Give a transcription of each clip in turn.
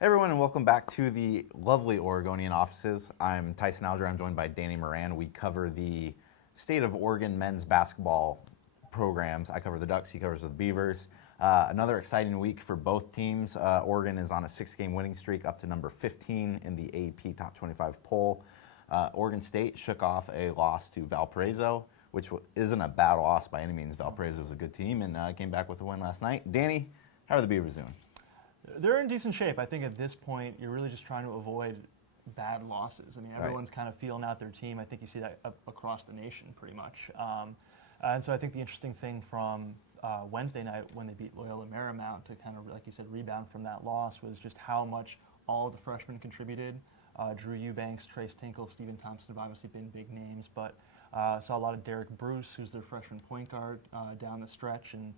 Hey everyone, and welcome back to the lovely Oregonian offices. I'm Tyson, Alger. I'm joined by Danny Moran. We cover the state of Oregon men's basketball programs. I cover the Ducks, he covers the Beavers. Another exciting week for both teams. Oregon is on a 6-game winning streak up to number 15 in the AP Top 25 poll. Oregon State shook off a loss to Valparaiso, which isn't a bad loss by any means. Valparaiso is a good team and came back with a win last night. Danny, how are the Beavers doing? They're in decent shape. I think at this point, you're really just trying to avoid bad losses. I mean, everyone's kind of feeling out their team. I think you see that across the nation pretty much. And so I think the interesting thing from Wednesday night when they beat Loyola Marymount to kind of, like you said, rebound from that loss was just how much all of the freshmen contributed. Drew Eubanks, Trace Tinkle, Stephen Thompson have obviously been big names, but saw a lot of Derek Bruce, who's their freshman point guard, down the stretch, and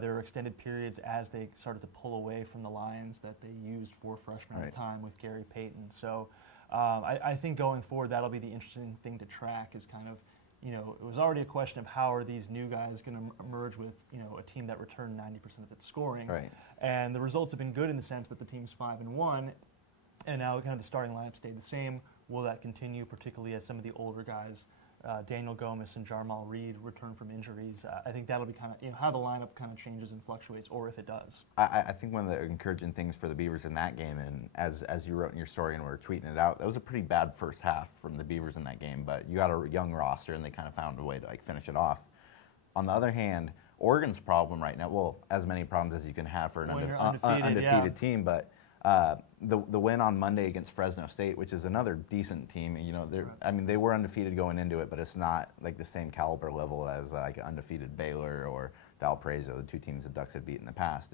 there were extended periods as they started to pull away from the lines that they used for freshmen at the time with Gary Payton. So I think going forward, that'll be the interesting thing to track is kind of, it was already a question of how are these new guys going to emerge with, a team that returned 90% of its scoring. Right. And the results have been good in the sense that the team's 5-1, and now kind of the starting lineup stayed the same. Will that continue, particularly as some of the older guys, Daniel Gomez and Jarmal Reed return from injuries? I think that'll be kind of how the lineup kind of changes and fluctuates, or if it does. I think one of the encouraging things for the Beavers in that game, and as you wrote in your story and we were tweeting it out, that was a pretty bad first half from the Beavers in that game, but you got a young roster and they kind of found a way to finish it off. On the other hand, Oregon's problem right now, well, as many problems as you can have for an undefeated team, but the win on Monday against Fresno State, which is another decent team, they were undefeated going into it, but it's not like the same caliber level as like undefeated Baylor or Valparaiso, the two teams the Ducks had beat in the past.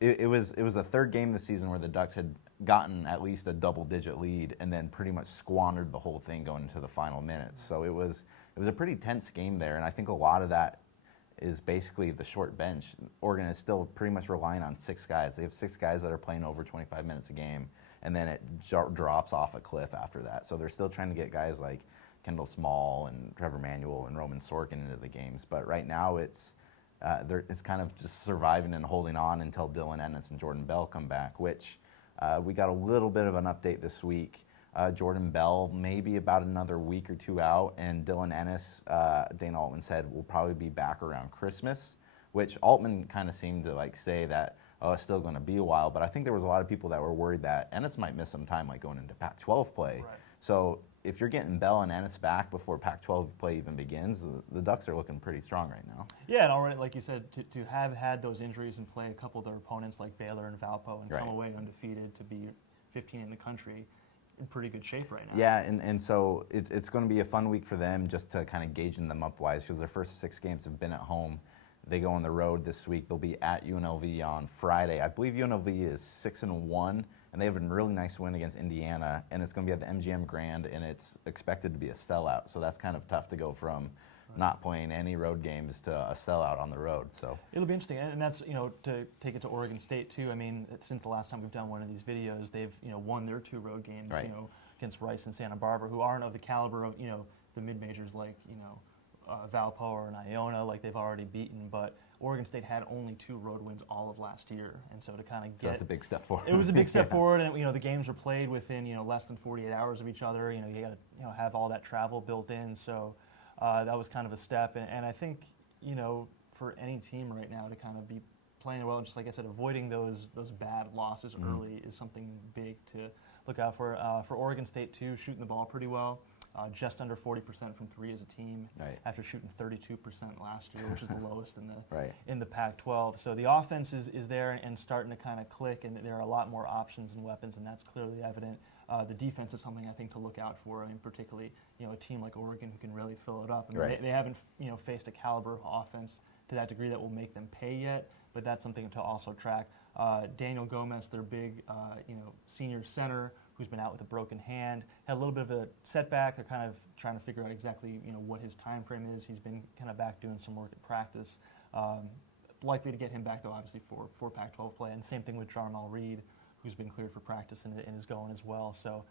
It was the third game this season where the Ducks had gotten at least a double-digit lead and then pretty much squandered the whole thing going into the final minutes. So it was a pretty tense game there, and I think a lot of that is basically the short bench. Oregon is still pretty much relying on 6 guys. They have 6 guys that are playing over 25 minutes a game, and then it drops off a cliff after that. So they're still trying to get guys like Kendall Small and Trevor Manuel and Roman Sorkin into the games. But right now it's kind of just surviving and holding on until Dylan Ennis and Jordan Bell come back, which we got a little bit of an update this week. Jordan Bell maybe about another week or 2 out, and Dylan Ennis, Dana Altman said, will probably be back around Christmas, which Altman kind of seemed to say that, it's still going to be a while, but I think there was a lot of people that were worried that Ennis might miss some time going into Pac-12 play. Right. So if you're getting Bell and Ennis back before Pac-12 play even begins, the Ducks are looking pretty strong right now. Yeah, and already, like you said, to have had those injuries and play a couple of their opponents like Baylor and Valpo and come away undefeated to be 15 in the country, in pretty good shape right now. Yeah, and so it's going to be a fun week for them just to kind of gauging them up-wise, because their first 6 games have been at home. They go on the road this week. They'll be at UNLV on Friday. I believe UNLV is 6-1, and they have a really nice win against Indiana, and it's going to be at the MGM Grand, and it's expected to be a sellout. So that's kind of tough to go from not playing any road games to a sellout on the road. So it'll be interesting, and that's to take it to Oregon State too. I mean, since the last time we've done one of these videos, they've won their 2 road games, against Rice and Santa Barbara, who aren't of the caliber of the mid majors like Valpo or an Iona, like they've already beaten. But Oregon State had only 2 road wins all of last year, and so to kind of get that's a big step forward. It was a big step forward, and the games were played within less than 48 hours of each other. You got to have all that travel built in, so. That was kind of a step, and I think for any team right now to kind of be playing well, just like I said, avoiding those bad losses early is something big to look out for. For Oregon State too, shooting the ball pretty well, just under 40% from 3 as a team, after shooting 32% last year, which is the lowest in the Pac-12. So the offense is there and starting to kind of click, and there are a lot more options and weapons, and that's clearly evident. The defense is something I think to look out for. I mean, particularly a team like Oregon who can really fill it up. I mean, they haven't faced a caliber of offense to that degree that will make them pay yet, but that's something to also track. Daniel Gomez, their big senior center, who's been out with a broken hand, had a little bit of a setback. They're kind of trying to figure out exactly what his time frame is. He's been kind of back doing some work at practice. Likely to get him back though, obviously for Pac-12 play, and same thing with Jarmal Reed, who's been cleared for practice and is going as well. So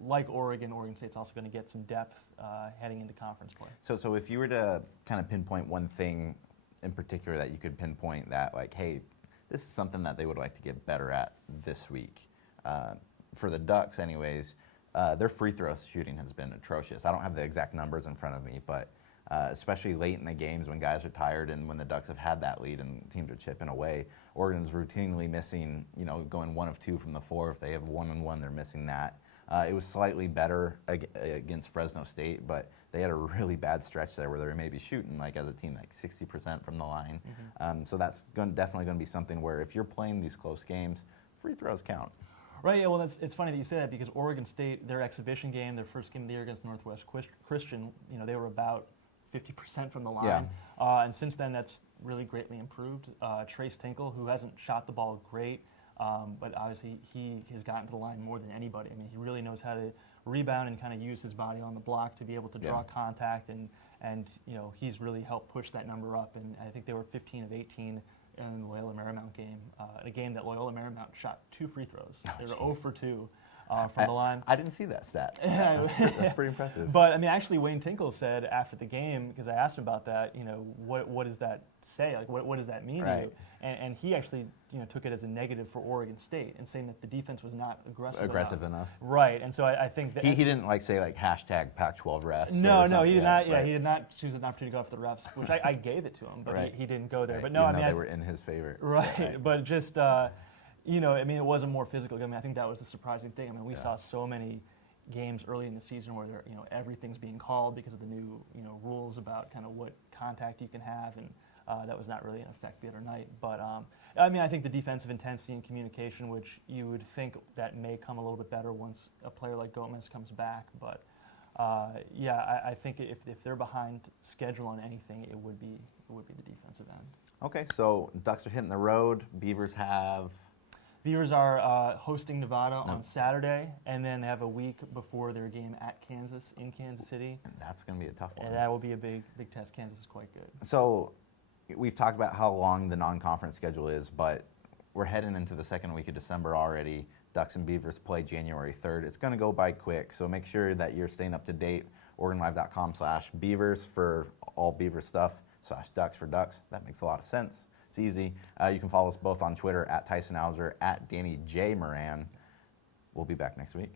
like Oregon State's also going to get some depth heading into conference play. So if you were to kind of pinpoint one thing in particular that you could pinpoint that, like, hey, this is something that they would like to get better at this week, for the Ducks anyways, their free throw shooting has been atrocious. I don't have the exact numbers in front of me, but especially late in the games when guys are tired and when the Ducks have had that lead and teams are chipping away, Oregon's routinely missing, going 1 of 2 from the floor. If they have 1 and 1, they're missing that. It was slightly better against Fresno State, but they had a really bad stretch there where they were maybe shooting, like as a team, like 60% from the line. So that's definitely going to be something where if you're playing these close games, free throws count. Right, yeah, well, it's funny that you say that because Oregon State, their exhibition game, their first game of the year against Northwest Christian, they were about 50% from the line. Yeah. And since then, that's really greatly improved. Trace Tinkle, who hasn't shot the ball great, but obviously he has gotten to the line more than anybody. I mean, he really knows how to rebound and kind of use his body on the block to be able to draw contact, and he's really helped push that number up. And I think they were 15 of 18 in the Loyola Marymount game, a game that Loyola Marymount shot 2 free throws. They were 0 for 2 from the line. I didn't see that stat. That's pretty impressive. But I mean, actually, Wayne Tinkle said after the game, because I asked him about that, what does that say? Like, what does that mean to you? And he actually, took it as a negative for Oregon State and saying that the defense was not aggressive enough. Right, and so I think that he didn't say hashtag Pac-12 refs. No, he did not. Yeah, he did not choose an opportunity to go after the refs, which I gave it to him, but he didn't go there. But no, Even though they were in his favor. Right, but just it was a more physical game. I think that was the surprising thing. I mean, we saw so many games early in the season where everything's being called because of the new rules about kind of what contact you can have, and that was not really in effect the other night. But I think the defensive intensity and communication, which you would think that may come a little bit better once a player like Gomez comes back. But I think if they're behind schedule on anything, it would be the defensive end. Okay, so Ducks are hitting the road. Beavers are hosting Nevada on Saturday, and then they have a week before their game at Kansas in Kansas City. And that's going to be a tough one. And that will be a big test. Kansas is quite good. So we've talked about how long the non-conference schedule is, but we're heading into the second week of December already. Ducks and Beavers play January 3rd. It's going to go by quick, so make sure that you're staying up to date. OregonLive.com/Beavers for all Beaver stuff, /Ducks for Ducks. That makes a lot of sense. It's easy. You can follow us both on Twitter @Tyson Alger, @Danny J. Moran. We'll be back next week.